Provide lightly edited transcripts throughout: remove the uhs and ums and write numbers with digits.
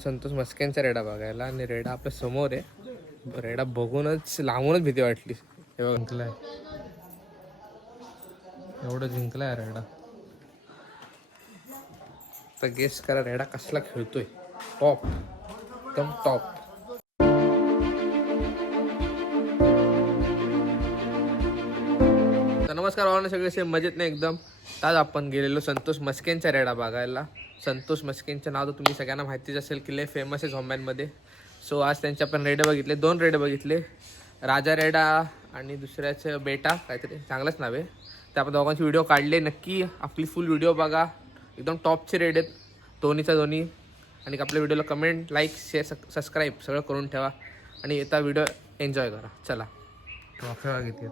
संतोष मस्क्यांचा रेडा बघायला आणि रेडा आपल्या समोर आहे. रेडा बघूनच लांबूनच भीती वाटली. हे बघ जिंकलाय, एवढं जिंकलाय रेडा. तर गेस करा रेडा कसला खेळतोय. टॉप, एकदम टॉप. तर नमस्कार भावना, सगळे मजेत नाही एकदम. आज आपण गेलेलो संतोष मस्केंचा रेडा बघायला. संतोष मस्केंचं नाव तर तुम्ही सगळ्यांना माहितीच असेल की लय फेमस आहे झोंब्यांमध्ये. सो आज त्यांचे आपण रेडे बघितले, 2 रेडे बघितले, राजा रेडा आणि दुसऱ्याचं बेटा काहीतरी, चांगलंच नाव आहे. तर आपण दोघांचे व्हिडिओ काढले. नक्की आपली फुल व्हिडिओ बघा, एकदम टॉपचे रेड आहेत दोन्हीचा दोन्ही. आणि आपल्या व्हिडिओला कमेंट, लाईक, शेअर, सबस्क्राईब सगळं करून ठेवा आणि येता व्हिडिओ एन्जॉय करा. चला. ट्रॉफ्या घेतली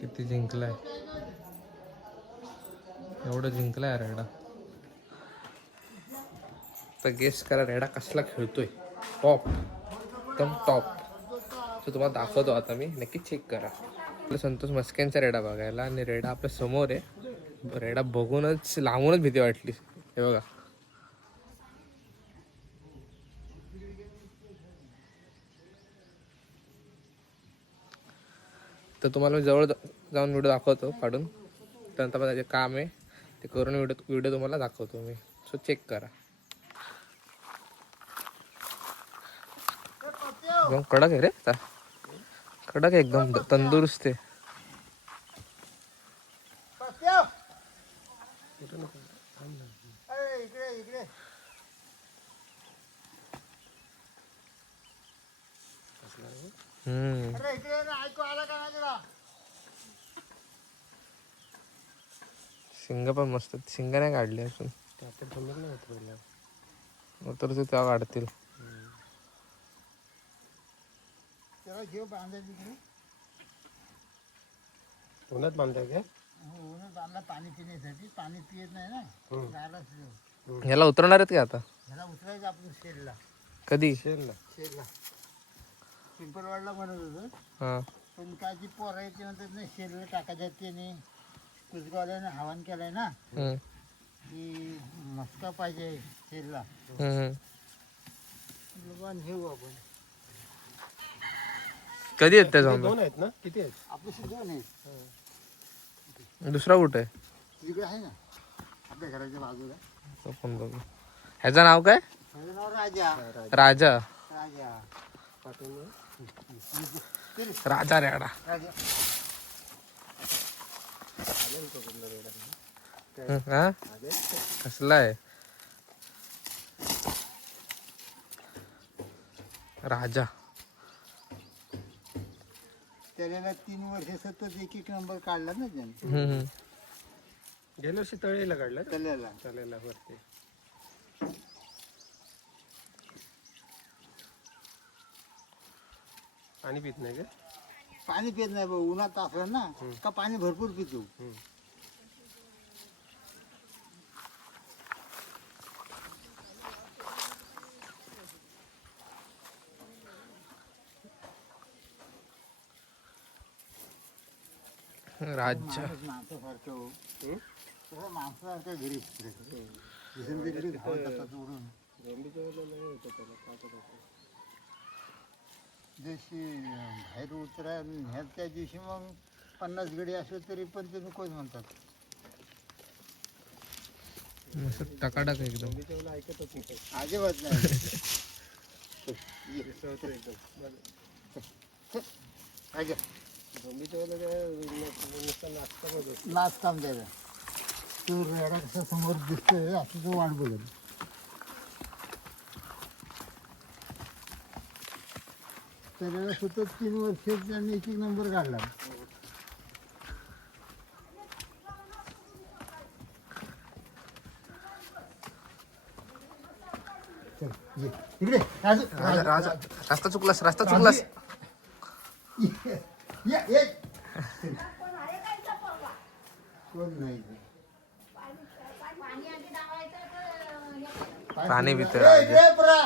किती जिंकलाय, एवढं जिंकलाय रेडा. तर गेस करा रेडा कसला खेळतोय. टॉप, एकदम टॉप. सो तुम्हाला दाखवतो आता मी, नक्की चेक करा. आपलं संतोष मस्क्यांचा रेडा बघायला आणि रेडा आपल्या समोर आहे. रेडा बघूनच लांबूनच भीती वाटली. हे बघा. तर तुम्हाला मी जवळ जाऊन व्हिडिओ दाखवतो काढून. त्यानंतर माझं जे काम आहे ते करून व्हिडिओ तुम्हाला दाखवतो मी. सो चेक करा. एकदम कडक आहे रे, कडक आहे एकदम, तंदुरुस्त आहे. शिंग पण मस्त, शिंग नाही काढली असून. तर ते तेव्हा काढतील. उन्हात बांधाय काय? उन्हात बांधला पाणी पिण्यासाठी. पाणी पित नाही ना, ह्याला उतरणार आहेत का आता? ह्याला उतरायचं आपण शेलला. कधी? शेलला पिंपरवाडला म्हणत होतं. हा, पण काय ती पोरं आहे ते म्हणतात नाही शेलला टाकायच्यात. त्याने कुसगावल्याने आव्हान केलंय ना की मस्का पाहिजे शेलला. घेऊ आपण. कधी येत त्या 2 आहेत ना? किती आहेत? आपल्याशी 2 आहेत. दुसरा कुठे आहे? तिकडे आहे ना आपल्या घराच्या बाजूला. तो पण बघू. ह्याचं नाव काय? माझं नाव राजा. राजा. राजा राजा रेडा. राजा. हा, कसला आहे राजा? त्याला 3 वर्ष सतत 1 नंबर काढला ना त्याने. गेल्या वर्षी तळेला काढला त्याला तळेला वरती. पाणी पित नाही का? पाणी पित नाही भाऊ. उन्हात असलं ना का पाणी भरपूर पितो. राजा माणसासारखं हो. तसं माणसासारखं घरी दिसून तिकडे धावत जातात उडून. दिवशी बाहेर उतरा ह्याच्या दिवशी मग 50 गडी असले तरी पण ते नकोच म्हणतात. टकाटक एकदम. ऐकतच नाही. अजिबात नाही. नाच काम द्यायला. तू रेडा कसा समोर दिसतोय असं तो वाट बोलत. त्याला सतत 3 वर्ष त्यांनी 1 नंबर काढला. इकडे राजा. रस्ता चुकलास. कोण नाही. पाणी पितोय राजा.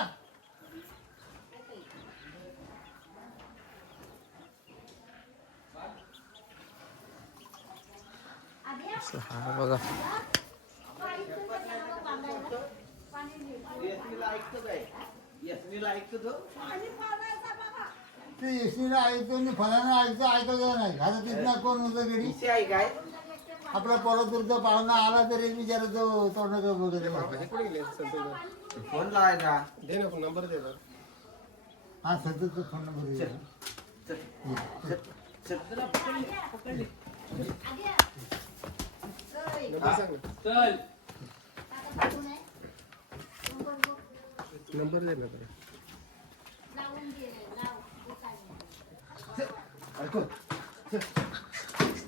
हा बघा. ते एसटीला ऐकतो आणि फलाना ऐकायचं नाही. आता तिथनं कोण होतं गडी आपला परतूरचा पाहुणा आला तरी विचारतो तोंडाचं बघत हे कुठे गेले संतोष फोन लावायचा. दे ना नंबर दे ना. हा सध्याचा फोन नंबर आहे. नंबर सांग ना. नंबर दे ना बरं.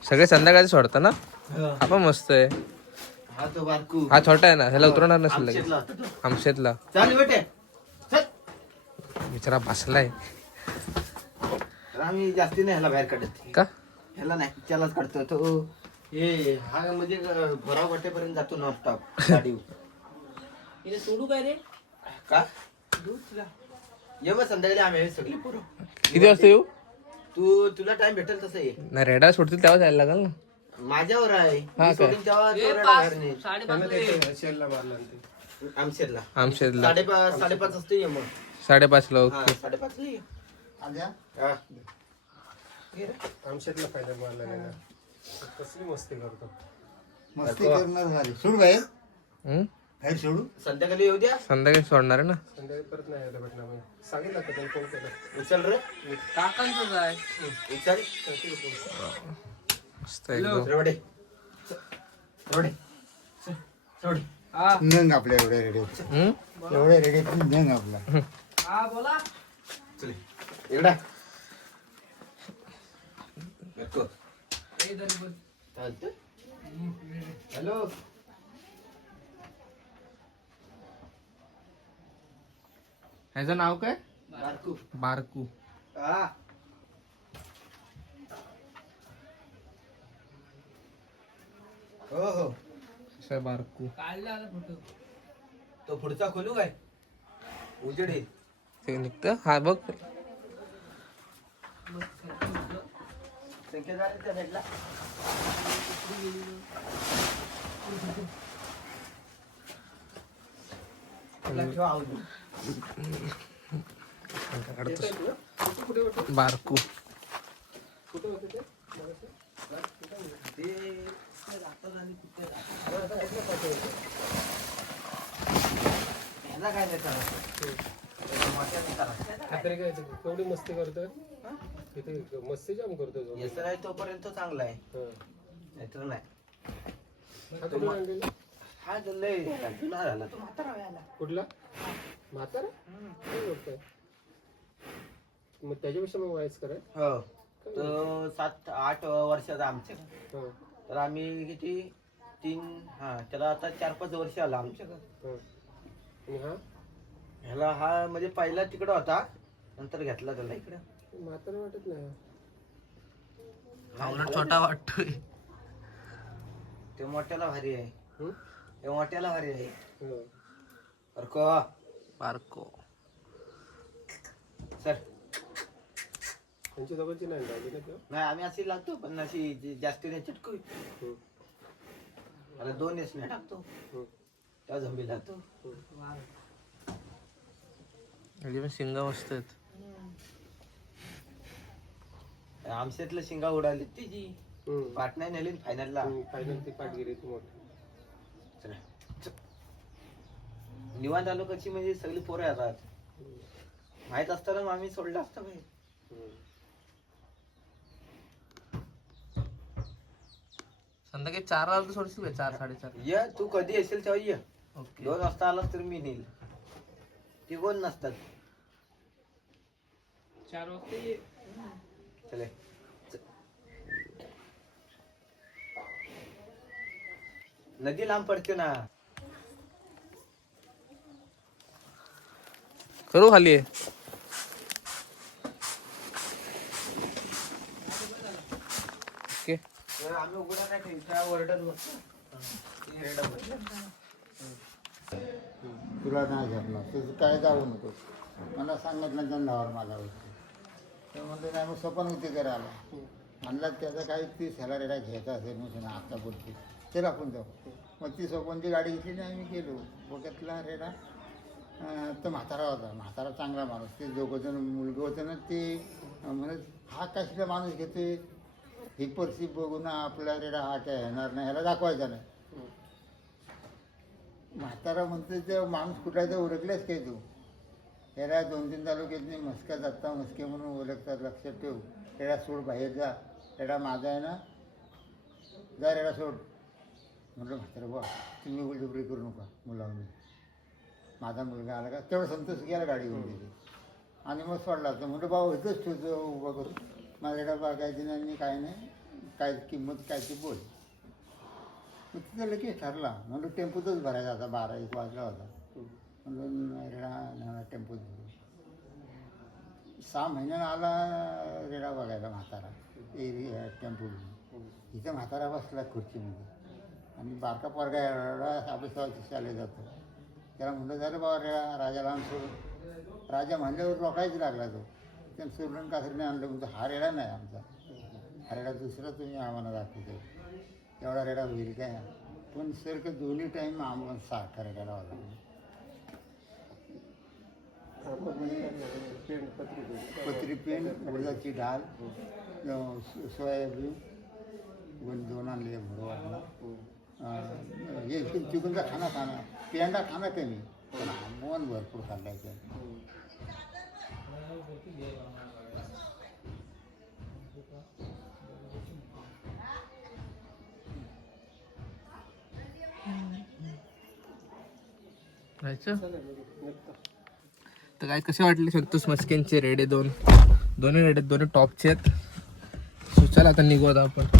सगळे संध्याकाळी सोडता ना हा पण मस्त आहे. हा तो बारकू हा छोटा आहे ना ह्याला उतरवणार नसेल लगेच आमच्यातला होता तो. आमशेतला चाल बेटे चल. बिचारा बसलाय तर आम्ही जास्ती नाही ह्याला बाहेर काढत. का ह्याला नाही त्यालाच काढतो तो. हे हा म्हणजे भराव वाटेपर्यंत जातो नॉनस्टॉप गाडी. सोडू काय रे का ये मग संध्याकाळी आम्ही आहे सगळी पोरं. किती वाजता येऊ तुला टाइम भेटेल तसं ये. नाही रेडा सोडतील तेव्हा जायला लागेल ना माझ्यावर आहे. हा मी काय? सोडीन तेव्हा तो रेडा बाहेर नाही. त्यांना ते शेलला मारला आणि ते. आमशेरला आमशेतला 5:30 असतो ये मग. 5:30 ला हा ओके 5:30 ला ये. आल्या हा. आमच्यातला फायदा मारला नाही ना. कसली मस्ती करतो. मस्ती करणार झाली सोड बाहेर हम्म? बाहेर सोडू संध्याकाळी येऊ द्या. संध्याकाळी सोडणार आहे ना संध्याकाळी परत नाही यायला भेटणार मग. सांगितलं का त्याला फोन केला. उचल रे काकांचंच आहे उचल. मस्त एकदम रोडे रोडे रोडे. नंग आपल्या एवढ्या रेडीत हम्म? एवढ्या रेडीत नंग आपला हा बोला चल इकडे. येतो. चालतंय. हॅलो ह्याचं नाव काय बारकू. बारकू हा हो हो असं आहे बारकू काढला आला फोटो तो पुढचा खोलू काय उजेड येईल. ते निघतं हा बघ संख्या झाली त्या साईडला. ठेवा आवडून. बारकू कुठे होते ते? ह्याला काय नाही करायचं. मोठ्याने करायचं. खात्री काय ते केवढी मस्ती करतोय. किती मस्ती जाम करतोय तो. येसर आहे तोपर्यंत चांगला आहे. हा. नाहीतर नाही. हा कुठे आणलेला? हा जो लय जुना झाला तो म्हातारा व्हायला. कुठला म्हातारा काय बोलतोय? मग त्याच्यापेक्षा मग वयस्कर आहे. हो तो 7-8 वर्षाचा आमच्याकडे. हा. तर आम्ही किती 3 त्याला आता 4-5 वर्ष आला आमच्याकडे. हा. आणि हा ह्याला हा म्हणजे पहिला तिकडं होता नंतर घेतला त्याला इकडं. म्हातारा वाटत नाही. उलट छोटा वाटतोय ते मोठ्याला भारी आहे. हम्म? ते मोठ्याला भारी आहे. हो. अरको बारको सर त्यांची दोघांची नाही राहिली ना तेव्हा. नाही आम्ही अशी लागतो पण अशी जास्ती नाही चिटकू. हम्म. आता 2 एसने टाकतो हम्म. तेव्हा झंबी लागतो. पण शिंग मस्त आहेत आमच्यातलं शिंगा उडाली तिची हम्म. पाट नाही नेली फायनलला. फायनल ती पाठ गेली ती मोठी. चला. निवांत आलो कशी म्हणजे सगळी पोरं येतात. माहित असताना मग आम्ही सोडलं असतं भाई. हम्म. संध्याकाळी 4 वाजता सोडशील का 4-4:30 ये तू कधी येशील तेव्हा ये. ओके 2 वाजता आलास तर मी नेईल. ती कोण नसतात. 4 वाजता ये चले नदी लांब पडते ना. करू खाली ओके तर आम्ही उघडा नाही ठेवू त्या ओरडत बसतो. ती रेडा बसली. तुला नाही झपणार तुझं काय जाऊ नको मला सांगितलं गंधावर मला ते म्हणते नाही मग स्वप्न होती करायला म्हणला त्याचा काही 30 ह्याला रेडा घ्यायचा असेल म्हणून आता बोलते चल आपण जाऊ मग ती स्वप्नची गाडी घेतली नाही आम्ही गेलो बघितला रेडा तो म्हातारा होता. म्हातारा चांगला माणूस. ते दोघंजण मुलगा होतं ना ते म्हणत हा कशाला माणूस घेतोय, ही परिस्थिती बघून आपला रेडा हा काय येणार नाही, ह्याला दाखवायचा नाही. म्हातारा म्हणतो ते माणूस कुठला तर ओळखलाच काय तू, त्याला 2-3 तालुक्यात नाही मस्का जाता मस्के म्हणून ओळखतात, लक्षात ठेव. रेडा सोड, बाहेर जा, रेडा माझा आहे ना, जा रेडा सोड. म्हटलं म्हातारा बा तुम्ही उलटबरी करू नका मुलांनी, माझा मुलगा आला का तेवढं संतोष गेला गाडी घेऊन गेली आणि मग सोडला. तर म्हटलं बाबा इथंच ठेवतो उभा करून, माझा रेडा बघायची नाही काय नाही, काय किंमत काय ते बोल. मग तिथं लगेच ठरला. म्हणलं टेम्पोतच भरायचा आता, 12-1 वाजला होता. म्हणून रेडा टेम्पोत भरू. 6 महिन्यानं आला रेडा बघायला म्हातारा टेम्पो. इथं म्हातारा बसला खुर्चीमध्ये आणि बारका पोरगा रेडा आपल्या शाळेत जातो. त्याला म्हणलं झालं बाबा रेडा राजाला आण सोडून. राजा म्हणल्यावर रोखायच लागला तो. त्यानं सोडून कासरीने आणलं. म्हणतो हा रेडा नाही आमचा, हा रेडा दुसरा तुम्ही आम्हाला दाखवतो. एवढा रेडा होईल काय. पण सारखं दोन्ही टाईम आम्हाला सारखा रेडाला होता. पत्री पेंड, उडदाची डाळ, सोयाबीन, 2 आणले भरवायला. हे चिकनचा खाना पेंडा खाना कमी, पण मन भरपूर खाल्लायचं. जायचं तर काय कसे वाटले संतोष मस्केंचे रेडे? दोन्ही रेडे दोन्ही टॉपचे आहेत. सो चला आता निघू आता आपण.